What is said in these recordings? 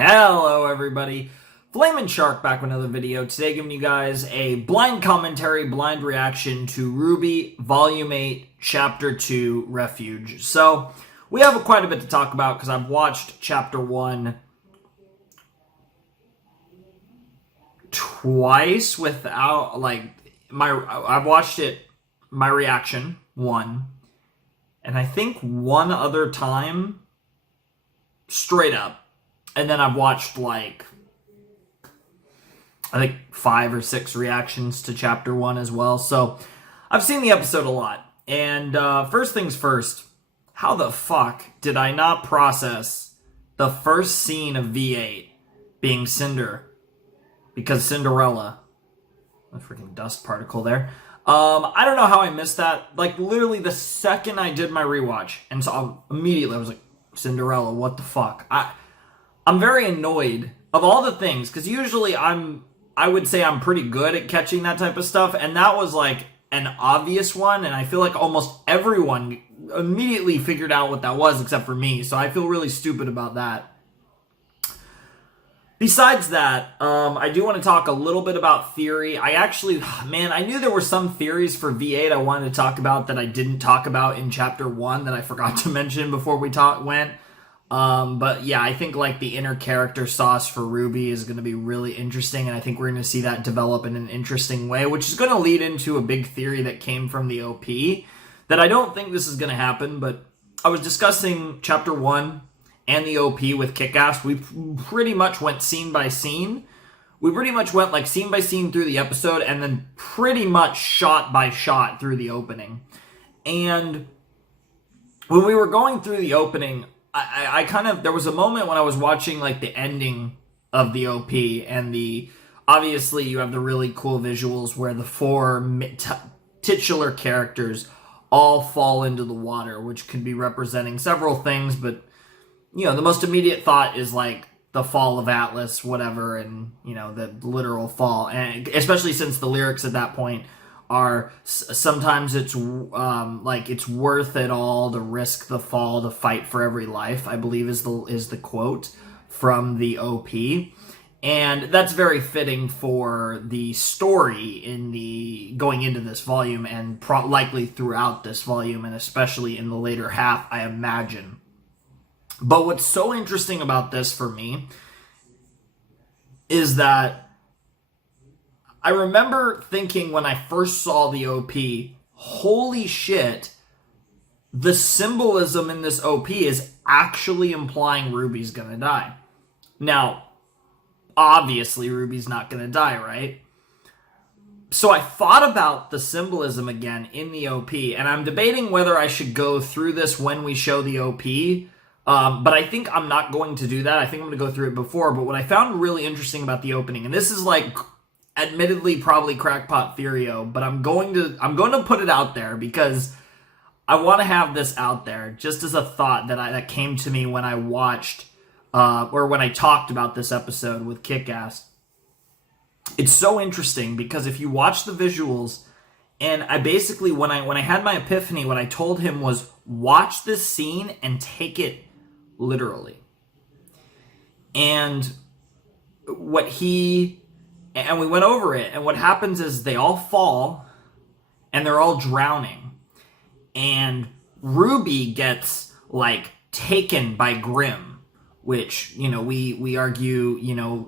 Hello everybody, Flamin' Shark back with another video. Today giving you guys a blind commentary, blind reaction to RWBY Volume 8, Chapter 2, Refuge. So, we have quite a bit to talk about because I've watched Chapter 1 twice without, I've watched it, my reaction, one, and I think one other time straight up. And then I've watched, I think 5 or 6 reactions to Chapter 1 as well. So, I've seen the episode a lot. And first things first, how the fuck did I not process the first scene of V8 being Cinder? Because Cinderella. A freaking dust particle there. I don't know how I missed that. Literally the second I did my rewatch. And so immediately I was like, Cinderella, what the fuck? I'm very annoyed of all the things, because usually I would say I'm pretty good at catching that type of stuff, and that was an obvious one, and I feel like almost everyone immediately figured out what that was except for me, so I feel really stupid about that. Besides that, I do want to talk a little bit about theory. I knew there were some theories for V8 I wanted to talk about that I didn't talk about in Chapter 1 that I forgot to mention before we went. But yeah, I think the inner character sauce for RWBY is going to be really interesting, and I think we're going to see that develop in an interesting way, which is going to lead into a big theory that came from the OP that I don't think this is going to happen, but I was discussing Chapter 1 and the OP with Kick-Ass. We pretty much went scene by scene. We pretty much went scene by scene through the episode and then pretty much shot by shot through the opening. And when we were going through the opening, there was a moment when I was watching the ending of the OP and obviously you have the really cool visuals where the 4 titular characters all fall into the water, which could be representing several things, but the most immediate thought is the fall of Atlas, whatever, and the literal fall, and especially since the lyrics at that point are sometimes it's it's worth it all to risk the fall to fight for every life, I believe is the quote from the OP, and that's very fitting for the story in going into this volume and likely throughout this volume, and especially in the later half, I imagine. But what's so interesting about this for me is that I remember thinking when I first saw the OP, holy shit, the symbolism in this OP is actually implying RWBY's gonna die. Now, obviously RWBY's not gonna die, right? So I thought about the symbolism again in the OP, and I'm debating whether I should go through this when we show the OP, but I think I'm not going to do that. I think I'm going to go through it before, but what I found really interesting about the opening, and this is admittedly probably crackpot theorio, but I'm going to put it out there because I want to have this out there just as a thought that came to me when I watched or when I talked about this episode with Kick-Ass. It's so interesting because if you watch the visuals, and I basically when I had my epiphany, what I told him was watch this scene and take it literally. And we went over it, and what happens is they all fall, and they're all drowning. And RWBY gets, taken by Grimm, which, we argue,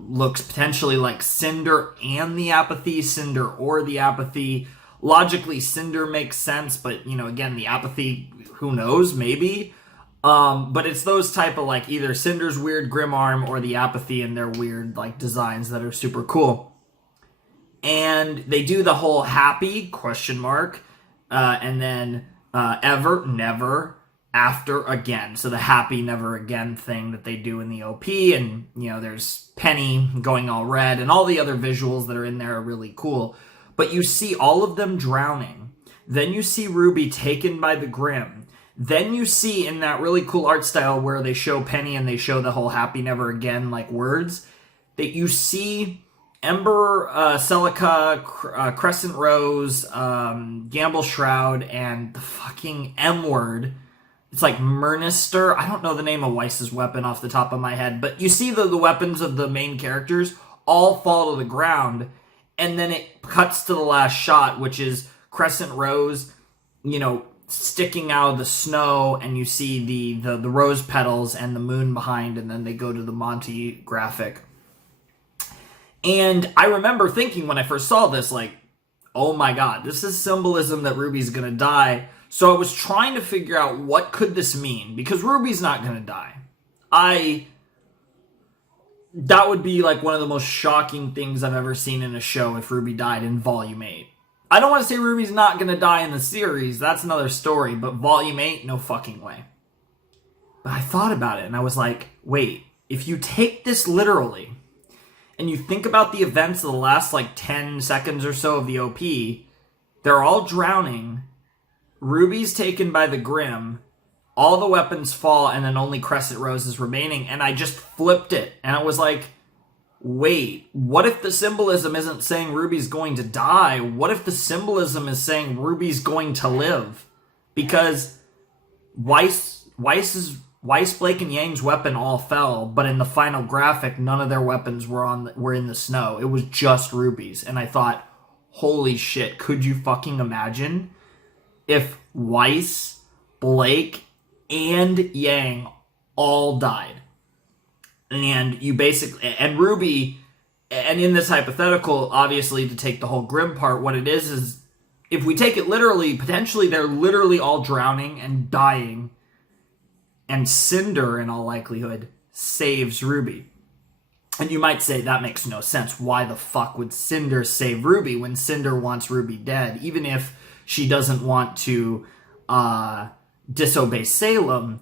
looks potentially like Cinder and the Apathy, Cinder or the Apathy. Logically, Cinder makes sense, but, again, the Apathy, who knows, maybe. But it's those type of, either Cinder's weird Grimm arm or the Apathy and their weird, designs that are super cool. And they do the whole happy, ? And then ever, never, after, again. So the happy, never again thing that they do in the OP. And, there's Penny going all red. And all the other visuals that are in there are really cool. But you see all of them drowning. Then you see RWBY taken by the Grimm. Then you see in that really cool art style where they show Penny and they show the whole happy, never again, words, that you see Ember, Celica, Crescent Rose, Gamble Shroud, and the fucking M word it's like Mernister. I don't know the name of Weiss's weapon off the top of my head, but you see the weapons of the main characters all fall to the ground, and then it cuts to the last shot, which is Crescent Rose, sticking out of the snow, and you see the rose petals and the moon behind, and then they go to the Monty graphic. And I remember thinking when I first saw this, like, oh my god, this is symbolism that Ruby's gonna die. So I was trying to figure out what could this mean, because Ruby's not gonna die. That would be like one of the most shocking things I've ever seen in a show if Ruby died in Volume 8. I don't want to say Ruby's not gonna die in the series, that's another story, but Volume 8, no fucking way. But I thought about it, and I was like, wait, if you take this literally, and you think about the events of the last, 10 seconds or so of the OP, they're all drowning, Ruby's taken by the Grimm, all the weapons fall, and then only Crescent Rose is remaining, and I just flipped it, and I was like, wait, what if the symbolism isn't saying Ruby's going to die? What if the symbolism is saying Ruby's going to live? Because Weiss, Blake, and Yang's weapon all fell, but in the final graphic, none of their weapons were in the snow. It was just Ruby's. And I thought, holy shit, could you fucking imagine if Weiss, Blake, and Yang all died? And and Ruby, and in this hypothetical, obviously, to take the whole Grimm part, what it is if we take it literally, potentially they're literally all drowning and dying, and Cinder, in all likelihood, saves Ruby. And you might say, that makes no sense. Why the fuck would Cinder save Ruby when Cinder wants Ruby dead? Even if she doesn't want to disobey Salem,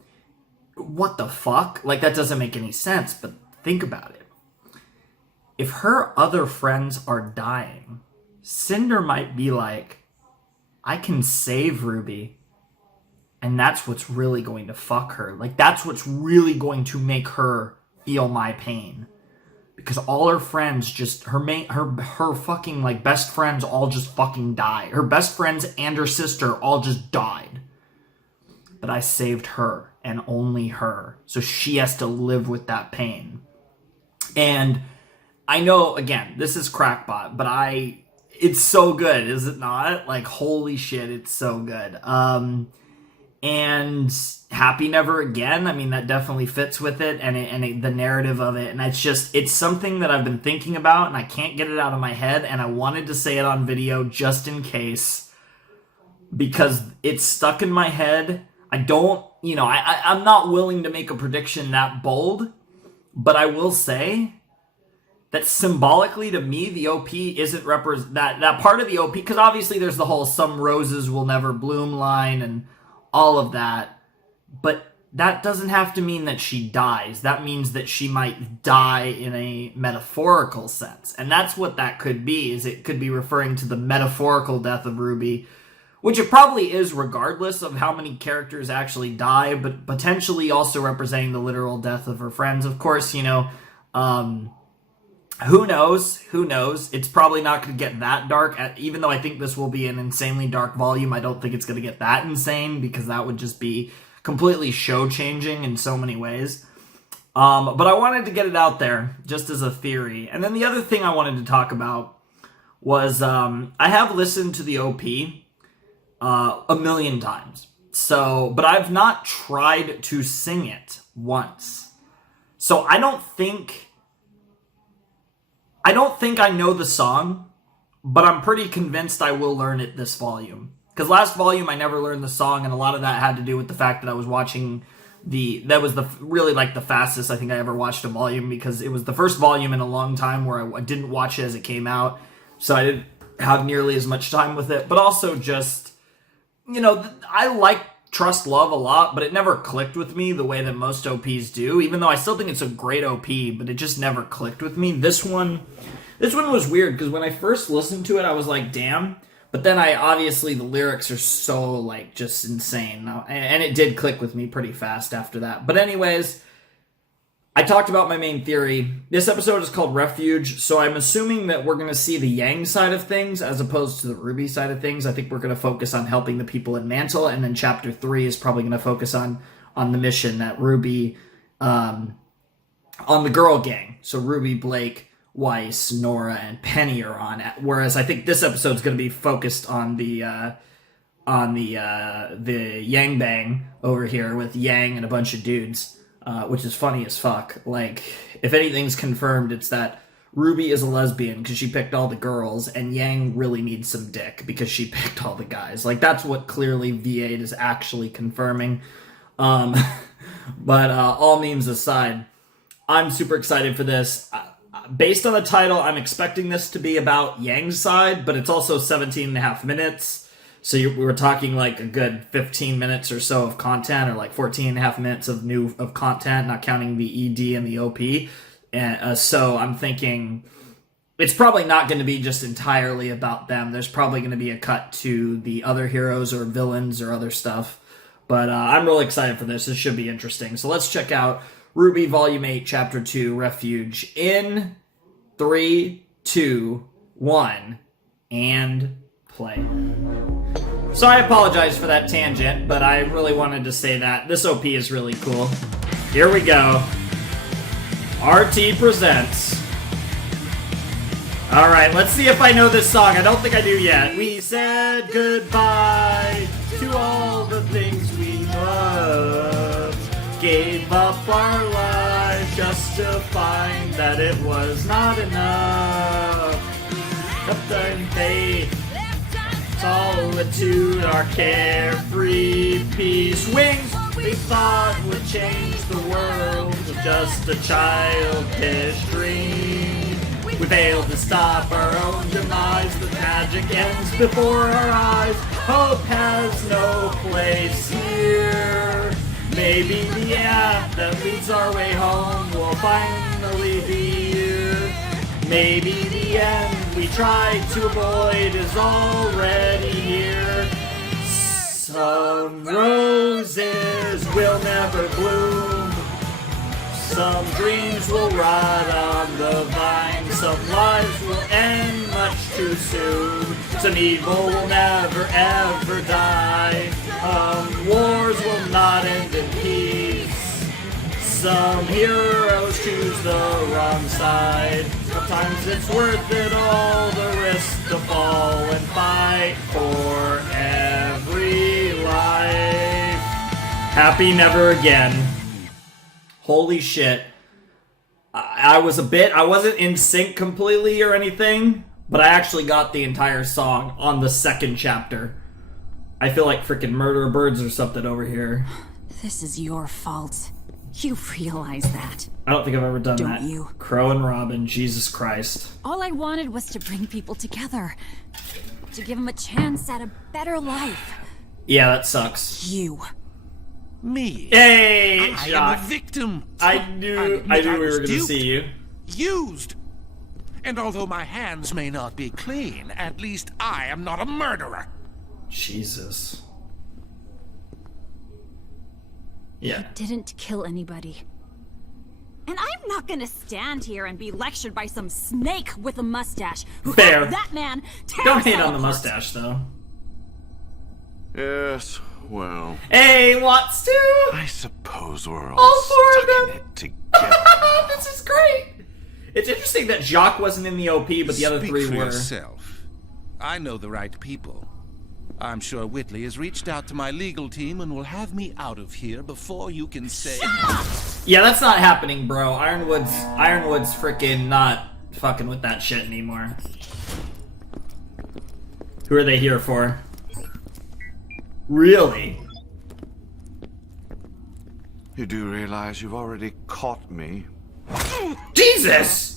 what the fuck? That doesn't make any sense, but think about it. If her other friends are dying, Cinder might be like, I can save Ruby, and that's what's really going to fuck her. That's what's really going to make her feel my pain. Because all her friends her fucking, best friends all just fucking died. Her best friends and her sister all just died. But I saved her, and only her. So she has to live with that pain. And I know, again, this is crackpot, but it's so good, is it not? Holy shit, it's so good. And Happy Never Again, that definitely fits with it, and the narrative of it. And it's something that I've been thinking about, and I can't get it out of my head, and I wanted to say it on video just in case, because it's stuck in my head. I'm not willing to make a prediction that bold, but I will say that symbolically to me, the OP isn't that part of the OP, because obviously there's the whole some roses will never bloom line and all of that, but that doesn't have to mean that she dies. That means that she might die in a metaphorical sense, and that's what that could be, is it could be referring to the metaphorical death of Ruby, which it probably is regardless of how many characters actually die, but potentially also representing the literal death of her friends. Of course, who knows? It's probably not going to get that dark, even though I think this will be an insanely dark volume. I don't think it's going to get that insane, because that would just be completely show-changing in so many ways. But I wanted to get it out there, just as a theory. And then the other thing I wanted to talk about was, I have listened to the OP a million times. But I've not tried to sing it once. So I don't think I know the song, but I'm pretty convinced I will learn it this volume. Because last volume I never learned the song, and a lot of that had to do with the fact that I was watching that was really the fastest I think I ever watched a volume, because it was the first volume in a long time where I didn't watch it as it came out, so I didn't have nearly as much time with it. But also just, I like Trust Love a lot, but it never clicked with me the way that most OPs do, even though I still think it's a great OP, but it just never clicked with me. This one was weird, because when I first listened to it, I was like, damn. But then obviously the lyrics are so, just insane. And it did click with me pretty fast after that. But anyways, I talked about my main theory. This episode is called Refuge, so I'm assuming that we're going to see the Yang side of things as opposed to the RWBY side of things. I think we're going to focus on helping the people in Mantle, and then Chapter 3 is probably going to focus on the mission that RWBY, on the girl gang. So RWBY, Blake, Weiss, Nora, and Penny are on it. Whereas I think this episode is going to be focused on the Yang Bang over here with Yang and a bunch of dudes. Which is funny as fuck. Like, if anything's confirmed, it's that RWBY is a lesbian because she picked all the girls, and Yang really needs some dick because she picked all the guys. Like, that's what clearly V8 is actually confirming. But all memes aside, I'm super excited for this. Based on the title, I'm expecting this to be about Yang's side, but it's also 17 and a half minutes. So we were talking like a good 15 minutes or so of content, or like 14 and a half minutes of content, not counting the ED and the OP. And so I'm thinking it's probably not going to be just entirely about them. There's probably going to be a cut to the other heroes or villains or other stuff. But I'm really excited for this. This should be interesting. So let's check out RWBY Volume 8, Chapter 2, Refuge in 3, 2, 1, and play. So I apologize for that tangent, but I really wanted to say that. This OP is really cool. Here we go. RT presents. Alright, let's see if I know this song. I don't think I do yet. We said goodbye to all the things we loved. Gave up our lives just to find that it was not enough. Kept in faith. Solitude, our carefree peace. Wings we thought would change the world with just a childish dream. We failed to stop our own demise. The magic ends before our eyes. Hope has no place here. Maybe the path that leads our way home will finally be here. Maybe the end we tried to avoid is already here. Some roses will never bloom. Some dreams will rot on the vine. Some lives will end much too soon. Some evil will never ever die. Wars will not end in peace. Some heroes choose the wrong side. Sometimes it's worth it all, the risk to fall and fight for every life. Happy Never Again. Holy shit. I wasn't in sync completely or anything, but I actually got the entire song on the second chapter. I feel like freaking Murder Birds or something over here. This is your fault. You realize that. I don't think I've ever done Don't that. you? Crow and Robin, Jesus Christ. All I wanted was to bring people together. To give them a chance at a better life. Yeah, that sucks. You. Me? Hey, I Jock. am a victim. I knew we were going to see you. Used. And although my hands may not be clean, at least I am not a murderer. Jesus. Yeah. I didn't kill anybody. And I'm not gonna stand here and be lectured by some snake with a mustache who Fair. helped that man tear Don't us hate all on the apart. mustache, though. Yes, well, Hey, wants to? I suppose we're all, All four of stuck in them. it together. This is great. It's interesting that Jacques wasn't in the OP, but the other Speak three for were. yourself. I know the right people. I'm sure Whitley has reached out to my legal team and will have me out of here before you can say... Yeah, that's not happening, bro. Ironwood's freaking not fucking with that shit anymore. Who are they here for? Really? You do realize you've already caught me? Jesus!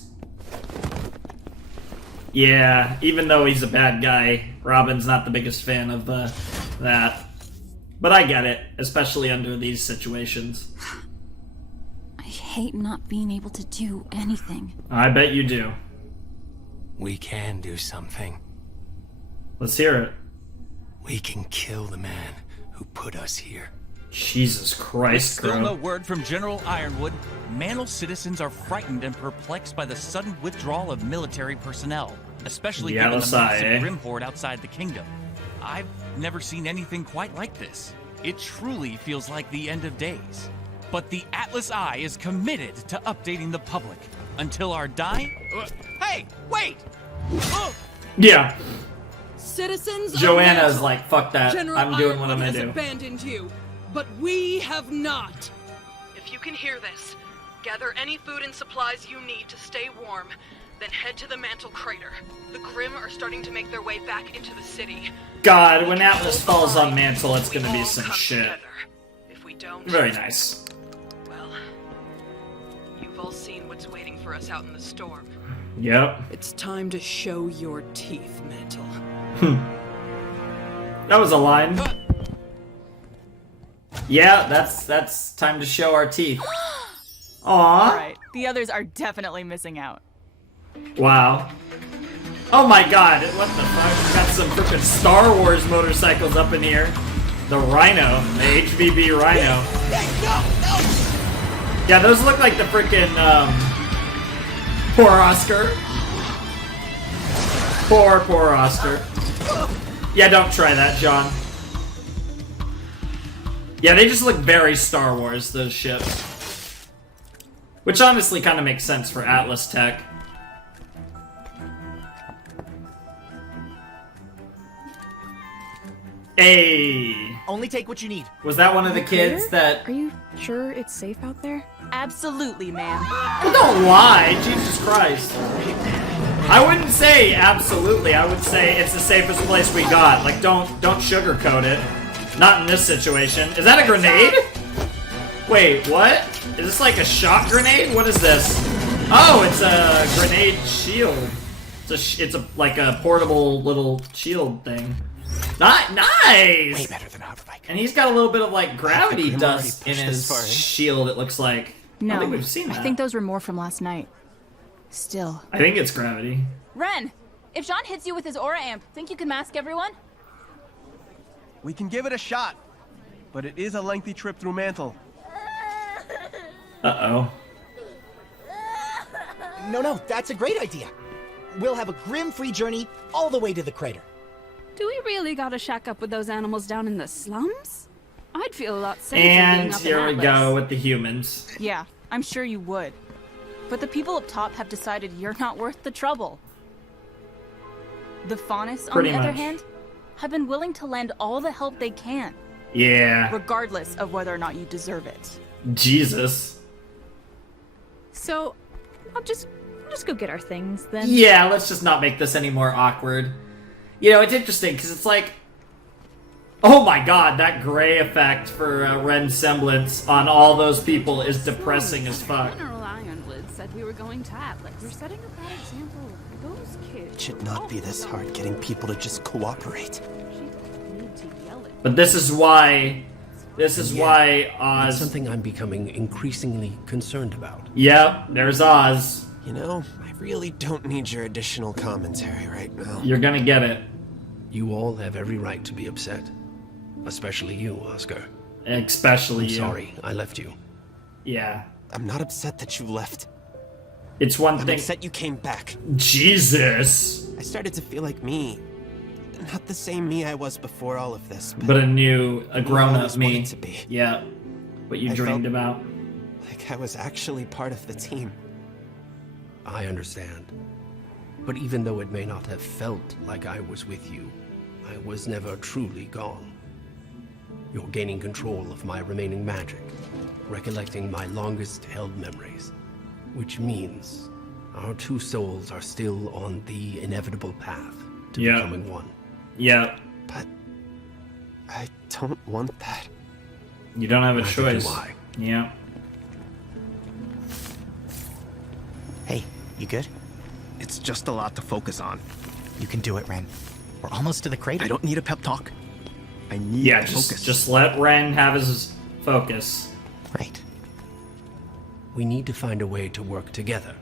Yeah, even though he's a bad guy, Robin's not the biggest fan of that. But I get it, especially under these situations. I hate not being able to do anything. I bet you do. We can do something. Let's hear it. We can kill the man who put us here. Jesus Christ, Still Grimm. no word from General Ironwood. Mantle citizens are frightened and perplexed by the sudden withdrawal of military personnel, especially given the massive eh? Grimm horde outside the kingdom. I've never seen anything quite like this. It truly feels like the end of days. But the Atlas Eye is committed to updating the public until our dying. Hey, wait! Yeah. Citizens, Joanna's like, fuck that. General I'm doing what I'm Ironwood gonna has do. abandoned you, but we have not. If you can hear this, gather any food and supplies you need to stay warm, then head to the Mantle crater. The Grimm are starting to make their way back into the city. God, when Atlas falls on Mantle, it's gonna be some shit. Together. If we don't, Very nice. well, you've all seen what's waiting for us out in the storm. Yep. It's time to show your teeth, Mantle. That was a line. Yeah, that's time to show our teeth. Aww. Alright, the others are definitely missing out. Wow. Oh my god, what the fuck? We got some freaking Star Wars motorcycles up in here. The Rhino, the HVB Rhino. Yeah, those look like the freaking, poor Oscar. Poor Oscar. Yeah, don't try that, John. Yeah, they just look very Star Wars, those ships. Which honestly kind of makes sense for Atlas tech. Hey! Only take what you need. Was that one of the kids that... Are you sure it's safe out there? Absolutely, ma'am. Don't lie! Jesus Christ. I wouldn't say absolutely. I would say it's the safest place we got. Like, don't sugarcoat it. Not in this situation. Is that a grenade? Wait, what? Is this like a shock grenade? What is this? Oh, it's a grenade shield. It's like a portable little shield thing. Nice! Way better than RWBY. And he's got a little bit of like gravity dust in his shield, it looks like. No, I don't think we've seen that. I think those were more from last night. Still. I think it's gravity. Ren, if Jean hits you with his aura amp, think you can mask everyone? We can give it a shot, but it is a lengthy trip through Mantle. Uh-oh. No, that's a great idea. We'll have a Grimm-free journey all the way to the crater. Do we really gotta shack up with those animals down in the slums? I'd feel a lot safer And being up in here we Atlas. go with the humans. Yeah, I'm sure you would. But the people up top have decided you're not worth the trouble. The Faunus, on Pretty the other much. hand, have been willing to lend all the help they can, Yeah. regardless of whether or not you deserve it. Jesus. So, I'll just go get our things then. Yeah, let's just not make this any more awkward. You know, it's interesting, because it's like... Oh my god, that gray effect for Ren's semblance on all those people is depressing as fuck. General Ironwood said we were going to Atlas. We're setting a bad example for those kids. It should not be this hard getting people to just cooperate. She need to yell at But this is why... This is why It's Oz... something I'm becoming increasingly concerned about. Yep, there's Oz. You know, I really don't need your additional commentary right now. You're gonna get it. You all have every right to be upset. Especially you, Oscar. Especially I'm you. sorry I left you. Yeah. I'm not upset that you left. It's one I'm thing... upset you came back. Jesus! I started to feel like me. Not the same me I was before all of this. But a grown-up always me. wanted to be. Yeah. What you I dreamed felt- about. Like I was actually part of the team. I understand. But even though it may not have felt like I was with you, I was never truly gone. You're gaining control of my remaining magic, recollecting my longest held memories, which means our two souls are still on the inevitable path to becoming one. Yeah. But I don't want that. You don't have a Neither choice. do I. Yeah. Hey, you good? It's just a lot to focus on. You can do it, Ren. We're almost to the crater. I don't need a pep talk. I need Yeah, focus. just let Ren have his focus. Right. We need to find a way to work together.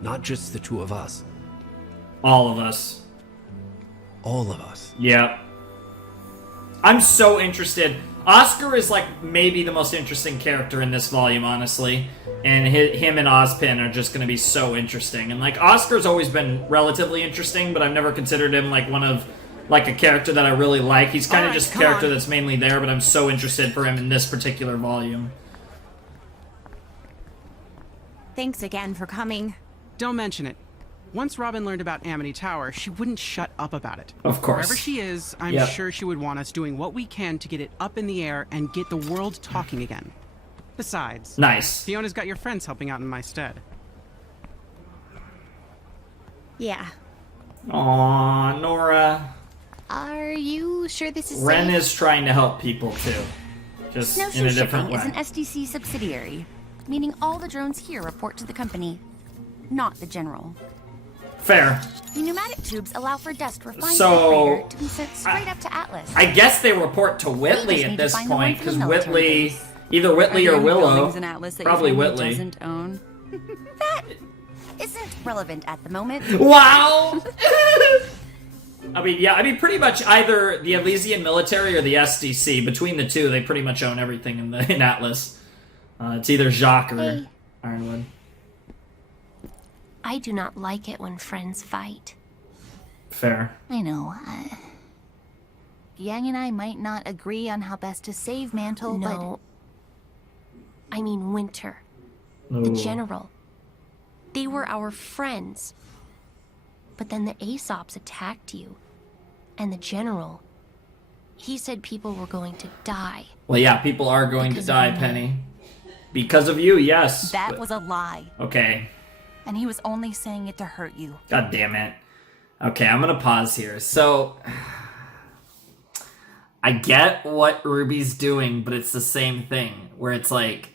Not just the two of us. All of us. All of us. Yep. I'm so interested. Oscar is like maybe the most interesting character in this volume, honestly. And him and Ozpin are just going to be so interesting. And like Oscar's always been relatively interesting, but I've never considered him like one of like a character that I really like. He's kind of just a character that's mainly there, but I'm so interested for him in this particular volume. Thanks again for coming. Don't mention it. Once Robin learned about Amity Tower, she wouldn't shut up about it. Of course. Wherever she is, I'm sure she would want us doing what we can to get it up in the air and get the world talking again. Besides, nice. Fiona's got your friends helping out in my stead. Yeah. Aw, Nora. Are you sure this is Ren safe? is trying to help people too. Just in a different way. Is an SDC subsidiary, meaning all the drones here report to the company, not the general. Fair. The pneumatic tubes allow for dust refined So, to be sent straight up to Atlas. I guess they report to Whitley at this point, because Whitley, either Whitley or Willow, probably Whitley. Doesn't own? That isn't relevant at the moment. Wow! I mean, pretty much either the Elysian military or the SDC. Between the two, they pretty much own everything in Atlas. It's either Jacques or Ironwood. I do not like it when friends fight. Fair. I know. Yang and I might not agree on how best to save Mantle, No. I mean Winter. Ooh. The General. They were our friends. But then the Aesops attacked you. And the General, he said people were going to die. Well, yeah, people are going to die, Penny. Because of you, yes. That was a lie. Okay. And he was only saying it to hurt you. God damn it. Okay, I'm gonna pause here. So, I get what Ruby's doing, but it's the same thing. Where it's like,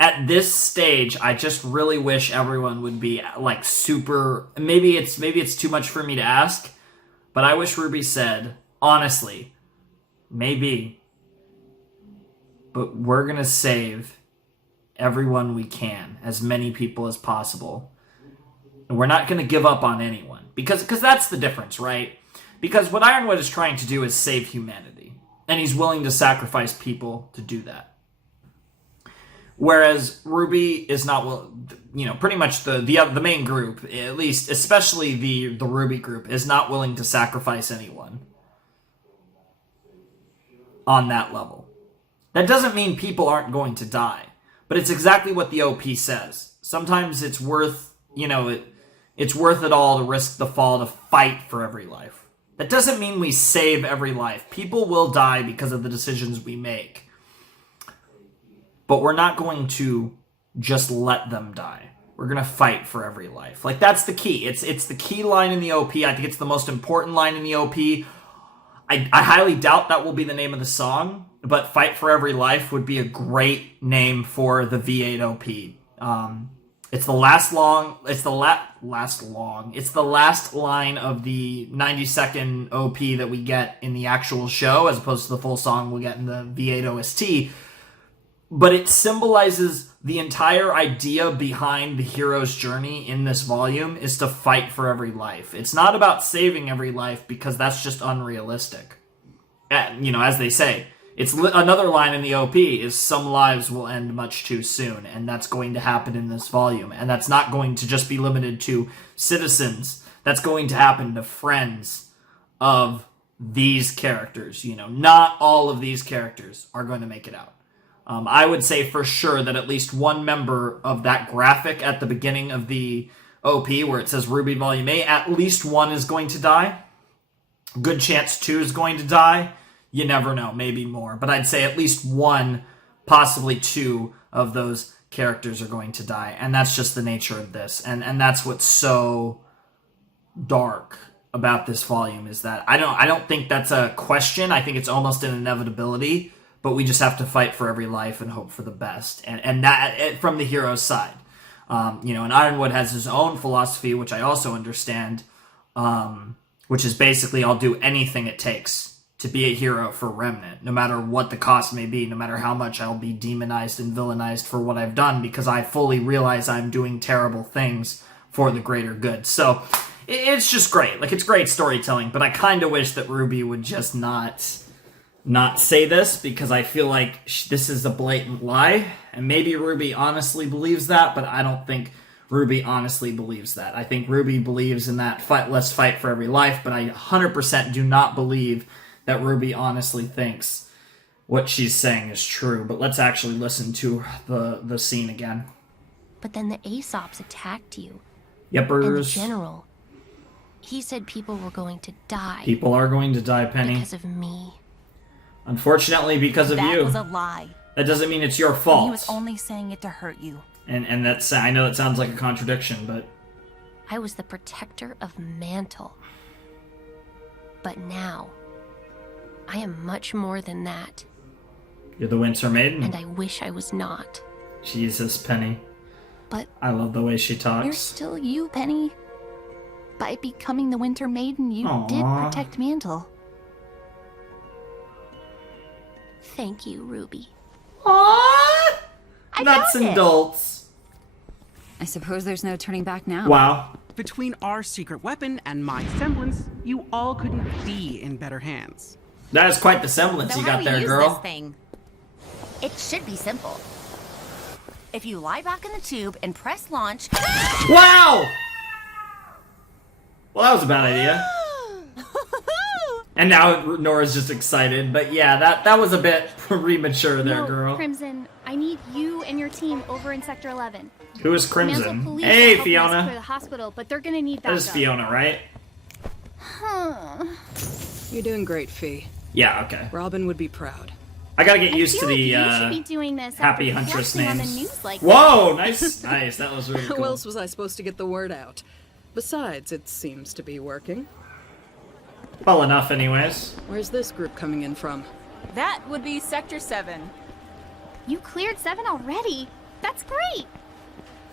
at this stage, I just really wish everyone would be like super. Maybe it's too much for me to ask, but I wish Ruby said, honestly, maybe, but we're gonna save everyone we can, as many people as possible. And we're not going to give up on anyone. Because that's the difference, right? Because what Ironwood is trying to do is save humanity. And he's willing to sacrifice people to do that. Whereas RWBY is not, pretty much the main group, at least, especially the RWBY group, is not willing to sacrifice anyone on that level. That doesn't mean people aren't going to die. But it's exactly what the OP says. Sometimes it's worth, it's worth it all to risk the fall to fight for every life. That doesn't mean we save every life. People will die because of the decisions we make. But we're not going to just let them die. We're going to fight for every life. Like, that's the key. It's the key line in the OP. I think it's the most important line in the OP. I highly doubt that will be the name of the song. But Fight for Every Life would be a great name for the V8 OP. It's the last line of the 90-second OP that we get in the actual show, as opposed to the full song we'll get in the V8 OST. But it symbolizes the entire idea behind the hero's journey in this volume is to fight for every life. It's not about saving every life, because that's just unrealistic. As they say, it's another line in the OP is some lives will end much too soon, and that's going to happen in this volume. And that's not going to just be limited to citizens. That's going to happen to friends of these characters. Not all of these characters are going to make it out. I would say for sure that at least one member of that graphic at the beginning of the OP, where it says RWBY Volume 8, at least one is going to die. Good chance 2 is going to die. You never know, maybe more. But I'd say at least 1, possibly 2 of those characters are going to die. And that's just the nature of this. And that's what's so dark about this volume, is that I don't think that's a question. I think it's almost an inevitability. But we just have to fight for every life and hope for the best. And that from the hero's side. And Ironwood has his own philosophy, which I also understand, which is basically I'll do anything it takes to be a hero for Remnant, no matter what the cost may be, no matter how much I'll be demonized and villainized for what I've done, because I fully realize I'm doing terrible things for the greater good. So it's just great. Like, it's great storytelling, but I kind of wish that RWBY would just not say this, because I feel like this is a blatant lie, and maybe RWBY honestly believes that, but I don't think RWBY honestly believes that. I think RWBY believes in that let's fight for every life, but I 100% do not believe that RWBY honestly thinks what she's saying is true. But let's actually listen to the scene again. But then the Aesops attacked you. Yepers. And the general, he said people were going to die. People are going to die, Penny. Because of me. Unfortunately, because of you. That was a lie. That doesn't mean it's your fault. And he was only saying it to hurt you. And that's, I know that sounds like a contradiction, but... I was the protector of Mantle. But now, I am much more than that. You're the Winter Maiden? And I wish I was not. Jesus, Penny. But... I love the way she talks. You're still you, Penny. By becoming the Winter Maiden, you Aww. did protect Mantle. Thank you, RWBY. Aww! Nuts and bolts. I suppose there's no turning back now. Wow. Between our secret weapon and my semblance, you all couldn't be in better hands. That is quite the semblance you got there, girl. This thing? It should be simple. If you lie back in the tube and press launch... Wow! Well, that was a bad idea. And now Nora's just excited, but yeah, that was a bit premature there, girl. Crimson, I need you and your team over in Sector 11. Who is Crimson? Mantle police are Hey, helping us Fiona. clear the hospital, but they're gonna need backup. That is Fiona, right? You're doing great, Fee. Yeah, okay. Robin would be proud. I gotta get used to feel like the you should be doing this happy after Huntress flexing on the names. news like Whoa, this. nice. That was really How cool. else was I supposed to get the word out? Besides, it seems to be working. Well enough, anyways. Where's this group coming in from? That would be Sector 7. You cleared 7 already? That's great!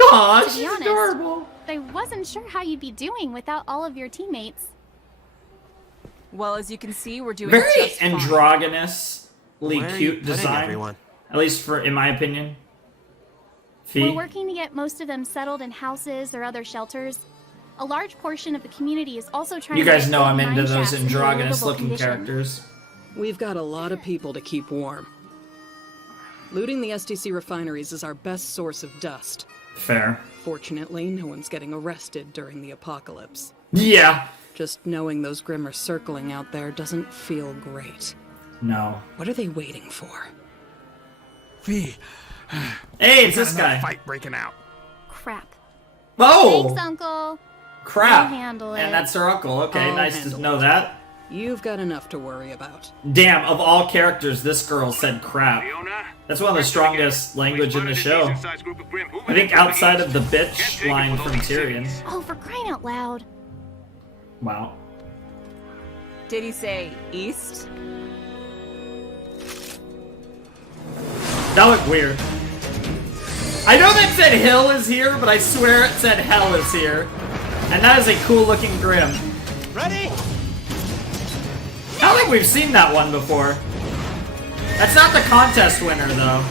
Aw, To she's be honest, adorable. I wasn't sure how you'd be doing without all of your teammates. Well, as you can see, we're doing Very just fine. androgynously Where are you cute putting design. everyone? At least in my opinion. Fee? We're working to get most of them settled in houses or other shelters. A large portion of the community is also trying You to guys get know built I'm into mine those shafts into a androgynous livable looking condition. characters. We've got a lot of people to keep warm. Looting the STC refineries is our best source of dust. Fair. Fortunately, no one's getting arrested during the apocalypse. Yeah. Just knowing those Grimm are circling out there doesn't feel great. No. What are they waiting for? Fee. Hey, it's this guy. Fight breaking out. Crap. Oh! Thanks, Uncle. Crap. I'll handle it. And that's her uncle. Okay, I'll nice to handle know it. that. You've got enough to worry about. Damn, of all characters, this girl said crap. That's one of the strongest language in the show. I think outside of the bitch line from Tyrion. Oh, for crying out loud. Wow. Did he say east? That looked weird. I know that said hill is here, but I swear it said hell is here. And that is a cool looking Grimm. Ready? I don't think we've seen that one before. That's not the contest winner, though.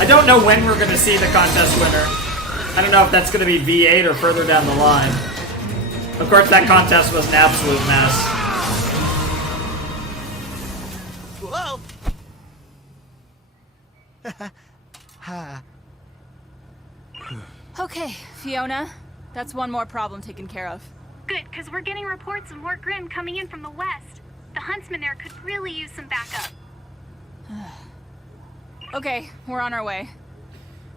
I don't know when we're going to see the contest winner. I don't know if that's going to be V8 or further down the line. Of course, that contest was an absolute mess. Whoa! Ha. Okay, Fiona. That's one more problem taken care of. Good, because we're getting reports of more Grimm coming in from the west. The huntsman there could really use some backup. Okay, we're on our way.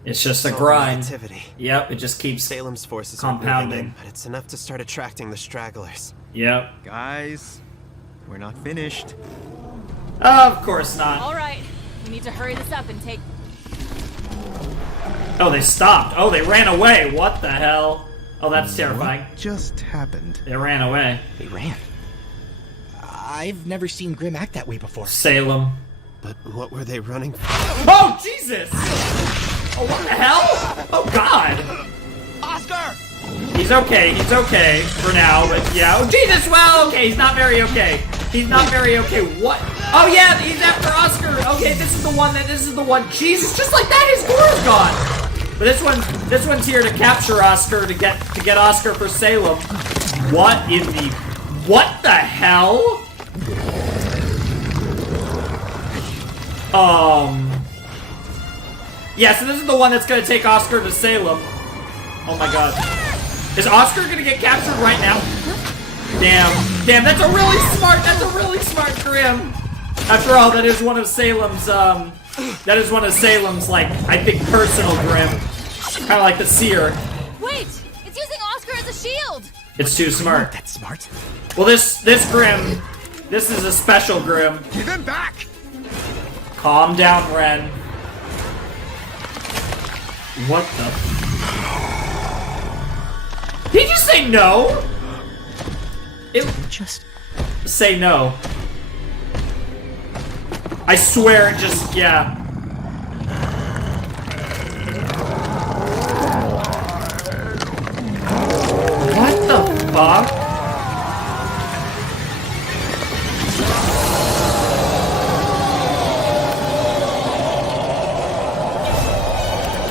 It's just a Solar grind. activity. Yep, it just keeps Salem's forces aren't moving compounding. in, but it's enough to start attracting the stragglers. Yep. Guys, we're not finished. Of course not. All right, we need to hurry this up and take... Oh, they stopped. Oh, they ran away. What the hell? Oh, that's terrifying. What just happened? They ran away. They ran. I've never seen Grimm act that way before. Salem. But what were they running from? Oh, Jesus! Oh, what the hell? Oh, God! Oscar! He's okay for now, but yeah. Oh, Jesus, well, okay, he's not very okay. He's not very okay. What? Oh, yeah, he's after Oscar. Okay, this is the one. Jesus, just like that, his gore's gone. But this one's here to capture Oscar to get Oscar for Salem. What the hell? Yeah, so this is the one that's gonna take Oscar to Salem. Oh my god. Is Oscar gonna get captured right now? Damn, that's a really smart Grimm. After all, that is one of Salem's, like, I think personal Grimm. Kinda like the Seer. Wait! It's using Oscar as a shield! It's too smart. That's smart. Well, this Grimm, this is a special Grimm. Give him back! Calm down, Ren. What the? Did you say no? It just say no. I swear it just, yeah. What the fuck?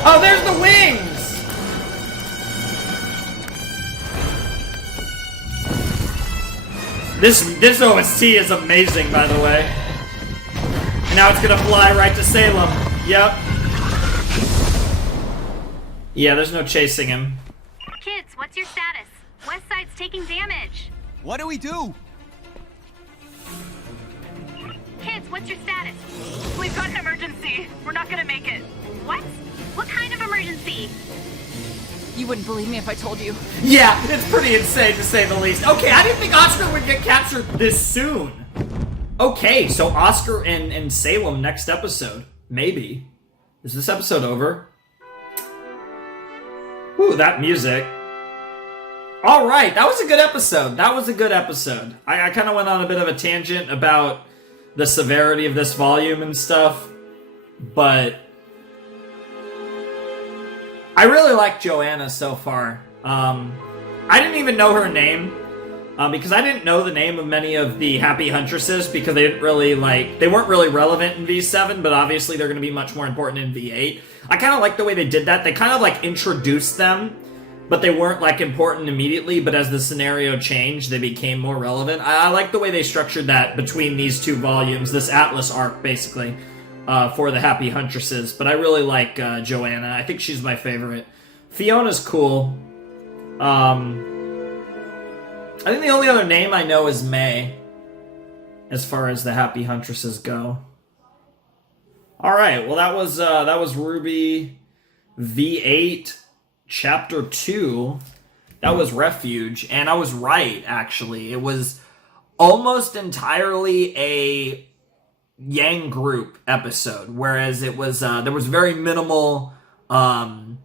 Oh, there's the wings! This OST is amazing, by the way. And now it's gonna fly right to Salem. Yep. Yeah, there's no chasing him. Kids, what's your status? West Side's taking damage. What do we do? Kids, what's your status? We've got an emergency. We're not gonna make it. What? What kind of emergency? You wouldn't believe me if I told you. Yeah, it's pretty insane to say the least. Okay, I didn't think Oscar would get captured this soon. Okay, so Oscar and Salem next episode. Maybe. Is this episode over? Ooh, that music. Alright, that was a good episode. I kind of went on a bit of a tangent about the severity of this volume and stuff. But I really like Joanna so far. I didn't even know her name. Because I didn't know the name of many of the Happy Huntresses because they weren't really relevant in V7, but obviously they're going to be much more important in V8. I kind of like the way they did that. They kind of like introduced them, but they weren't like important immediately, but as the scenario changed, they became more relevant. I like the way they structured that between these two volumes, this Atlas arc basically, for the Happy Huntresses. But I really like Joanna. I think she's my favorite. Fiona's cool. I think the only other name I know is May, as far as the Happy Huntresses go. All right, well that was RWBY V8 Chapter 2. That was Refuge, and I was right actually. It was almost entirely a Yang group episode, whereas it was there was very minimal RWBY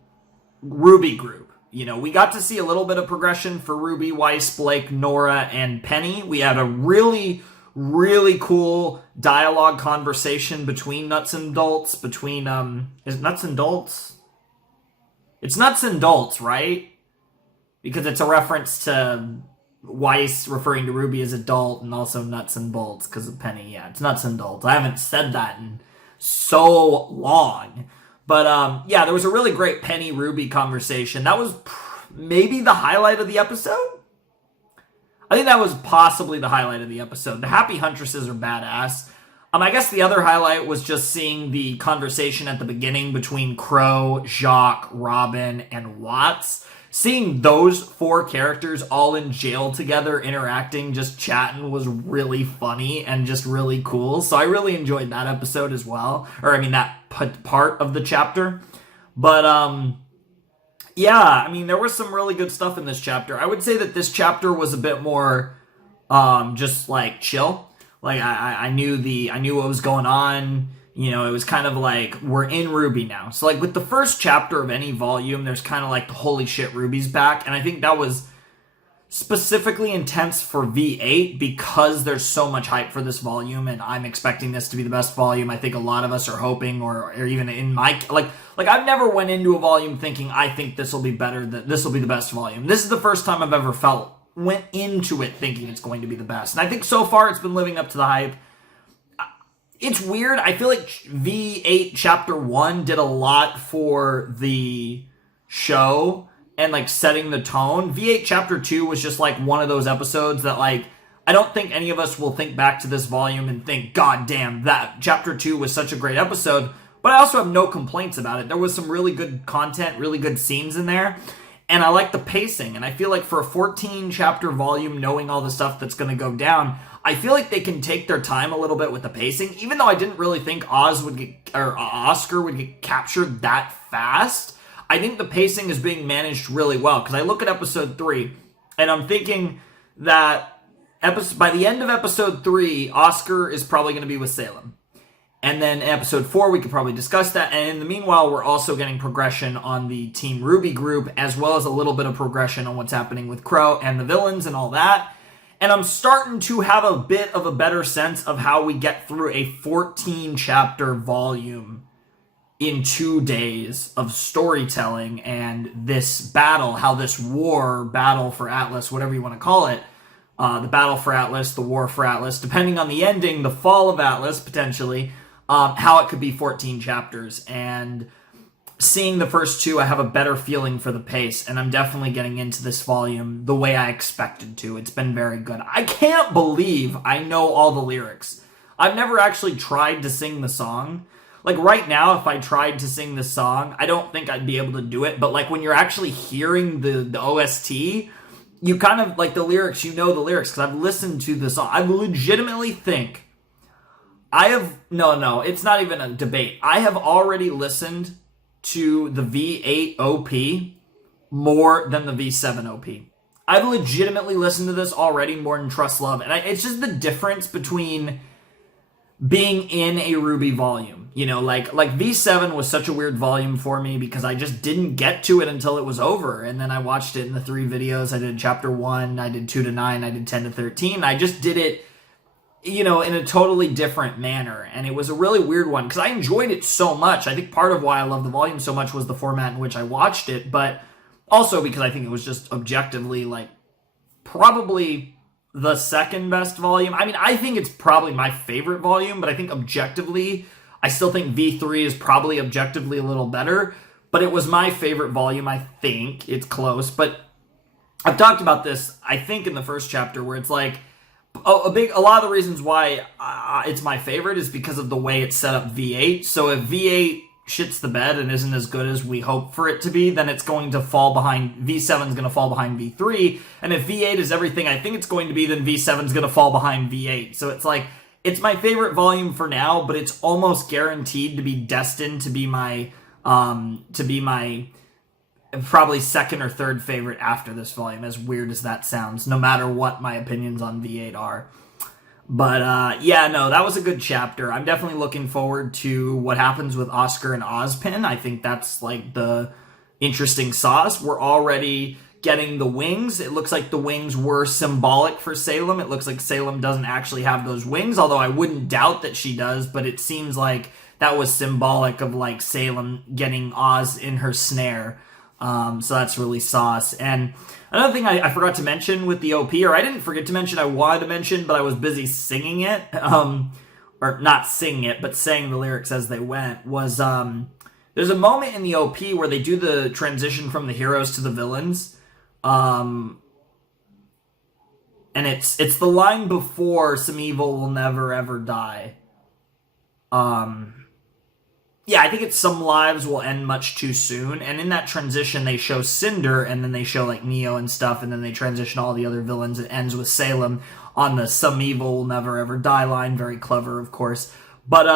group. You know, we got to see a little bit of progression for Ruby, Weiss, Blake, Nora, and Penny. We had a really, really cool dialogue conversation between Nuts and Dolts, is it Nuts and Dolts? It's Nuts and Dolts, right? Because it's a reference to Weiss referring to Ruby as adult, and also Nuts and Bolts because of Penny. Yeah, it's Nuts and Dolts. I haven't said that in so long. But, yeah, there was a really great Penny-Ruby conversation. That was maybe the highlight of the episode? I think that was possibly the highlight of the episode. The Happy Huntresses are badass. I guess the other highlight was just seeing the conversation at the beginning between Crow, Jacques, Robin, and Watts. Seeing those four characters all in jail together, interacting, just chatting, was really funny and just really cool. So I really enjoyed that episode as well. Or, I mean, that part of the chapter. But, yeah, I mean, there was some really good stuff in this chapter. I would say that this chapter was a bit more, just, like, chill. Like, I knew what was going on. You know, it was kind of like, we're in RWBY now. So, like, with the first chapter of any volume, there's kind of like, the holy shit, RWBY's back. And I think that was specifically intense for V8 because there's so much hype for this volume, and I'm expecting this to be the best volume. I think a lot of us are hoping, or even in my... Like I've never went into a volume thinking, I think this will be better, this will be the best volume. This is the first time I've ever went into it thinking it's going to be the best. And I think so far it's been living up to the hype. it's weird. I feel like V8 Chapter 1 did a lot for the show and, like, setting the tone. V8 Chapter 2 was just, like, one of those episodes that, like, I don't think any of us will think back to this volume and think, God damn, that Chapter 2 was such a great episode. But I also have no complaints about it. There was some really good content, really good scenes in there. And I like the pacing. And I feel like for a 14-chapter volume, knowing all the stuff that's going to go down, I feel like they can take their time a little bit with the pacing. Even though I didn't really think Oscar would get captured that fast, I think the pacing is being managed really well. Because I look at episode 3, and I'm thinking that by the end of episode 3, Oscar is probably going to be with Salem. And then in episode 4, we could probably discuss that. And in the meanwhile, we're also getting progression on the Team RWBY group, as well as a little bit of progression on what's happening with Crow and the villains and all that. And I'm starting to have a bit of a better sense of how we get through a 14-chapter volume in 2 days of storytelling and this battle, how this battle for Atlas, whatever you want to call it, the battle for Atlas, the war for Atlas, depending on the ending, the fall of Atlas, potentially, how it could be 14 chapters. And seeing the first 2, I have a better feeling for the pace, and I'm definitely getting into this volume the way I expected to. It's been very good. I can't believe I know all the lyrics. I've never actually tried to sing the song. Like, right now, if I tried to sing the song, I don't think I'd be able to do it, but, like, when you're actually hearing the OST, you kind of, like, the lyrics, you know the lyrics, because I've listened to the song. I legitimately think no, it's not even a debate. I have already listened to the V8 OP more than the V7 OP. I've legitimately listened to this already more than Trust Love. And it's just the difference between being in a RWBY volume. You know, like V7 was such a weird volume for me because I just didn't get to it until it was over. And then I watched it in the 3 videos. I did chapter 1, I did 2 to 9, I did 10 to 13. I just did it, you know, in a totally different manner. And it was a really weird one because I enjoyed it so much. I think part of why I love the volume so much was the format in which I watched it, but also because I think it was just objectively, like, probably the second best volume. I mean, I think it's probably my favorite volume, but I think objectively, I still think V3 is probably objectively a little better, but it was my favorite volume. I think it's close, but I've talked about this, I think, in the first chapter, where it's like, a lot of the reasons why it's my favorite is because of the way it's set up V8. So if V8 shits the bed and isn't as good as we hope for it to be, then it's going to fall behind, V7 is going to fall behind V3. And if V8 is everything I think it's going to be, then V7 is going to fall behind V8. So it's like, it's my favorite volume for now, but it's almost guaranteed to be destined to be my probably second or third favorite after this volume, as weird as that sounds, no matter what my opinions on V8 are. But yeah, no, that was a good chapter. I'm definitely looking forward to what happens with Oscar and Ozpin. I think that's like the interesting sauce. We're already getting the wings. It looks like the wings were symbolic for Salem. It looks like Salem doesn't actually have those wings, although I wouldn't doubt that she does, but it seems like that was symbolic of, like, Salem getting Oz in her snare. So that's really sauce. And another thing I forgot to mention with the OP, or I didn't forget to mention, I wanted to mention, but I was busy singing it, or not singing it, but saying the lyrics as they went, was, there's a moment in the OP where they do the transition from the heroes to the villains, and it's the line before "Some evil will never ever die." Yeah, I think it's "Some lives will end much too soon," and in that transition they show Cinder, and then they show, like, Neo and stuff, and then they transition all the other villains. It ends with Salem on the "Some evil will never ever die" line. Very clever, of course. But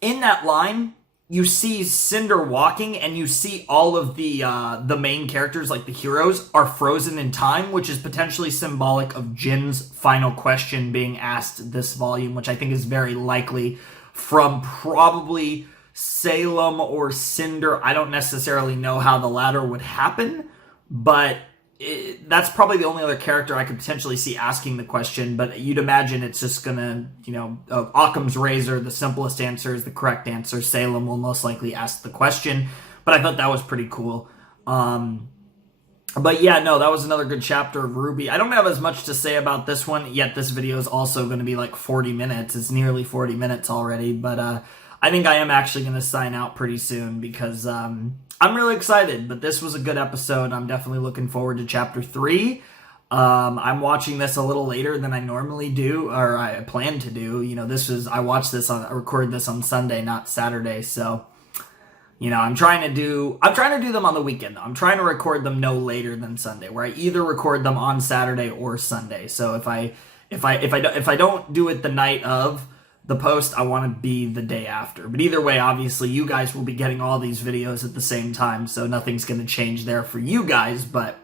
in that line, you see Cinder walking, and you see all of the main characters, like the heroes, are frozen in time, which is potentially symbolic of Jin's final question being asked this volume, which I think is very likely from probably Salem or Cinder. I don't necessarily know how the latter would happen, but that's probably the only other character I could potentially see asking the question, but you'd imagine it's just gonna, you know, Occam's razor, the simplest answer is the correct answer. Salem will most likely ask the question, but I thought that was pretty cool. But yeah, no, that was another good chapter of RWBY. I don't have as much to say about this one, yet this video is also going to be like 40 minutes. It's nearly 40 minutes already, but I think I am actually going to sign out pretty soon because I'm really excited, but this was a good episode. I'm definitely looking forward to chapter 3. I'm watching this a little later than I normally do, or I plan to do. You know, I recorded this on Sunday, not Saturday, so... You know, I'm trying to do them on the weekend. I'm trying to record them no later than Sunday, where I either record them on Saturday or Sunday. So if I don't do it the night of the post, I want to be the day after. But either way, obviously, you guys will be getting all these videos at the same time, so nothing's going to change there for you guys. But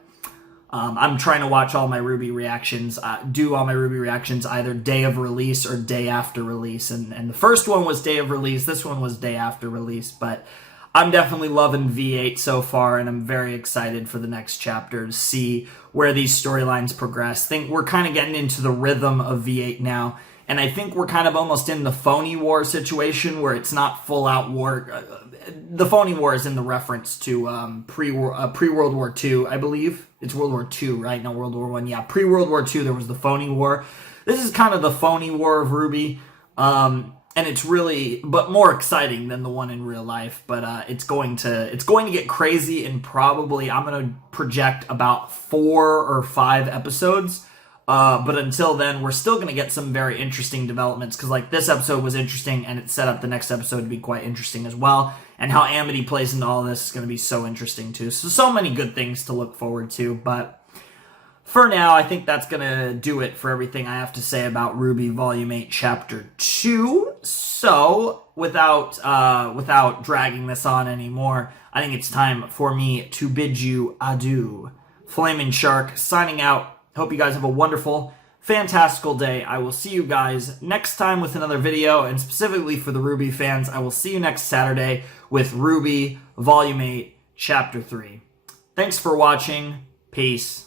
I'm trying to watch all my RWBY reactions, do all my RWBY reactions either day of release or day after release. And the first one was day of release. This one was day after release, but I'm definitely loving V8 so far, and I'm very excited for the next chapter to see where these storylines progress. I think we're kind of getting into the rhythm of V8 now, and I think we're kind of almost in the phony war situation where it's not full-out war. The phony war is in the reference to pre-World War II, I believe. It's World War II, right? No, World War I. Yeah, pre-World War II, there was the phony war. This is kind of the phony war of RWBY. And it's really, but more exciting than the one in real life. But it's going to get crazy, and probably I'm going to project about 4 or 5 episodes. But until then, we're still going to get some very interesting developments, because like this episode was interesting, and it set up the next episode to be quite interesting as well. And how Amity plays into all this is going to be so interesting too. So many good things to look forward to. But for now, I think that's going to do it for everything I have to say about RWBY Volume 8, Chapter 2. So, without dragging this on anymore, I think it's time for me to bid you adieu. Flaming Shark, signing out. Hope you guys have a wonderful, fantastical day. I will see you guys next time with another video, and specifically for the RWBY fans, I will see you next Saturday with RWBY Volume 8, Chapter 3. Thanks for watching. Peace.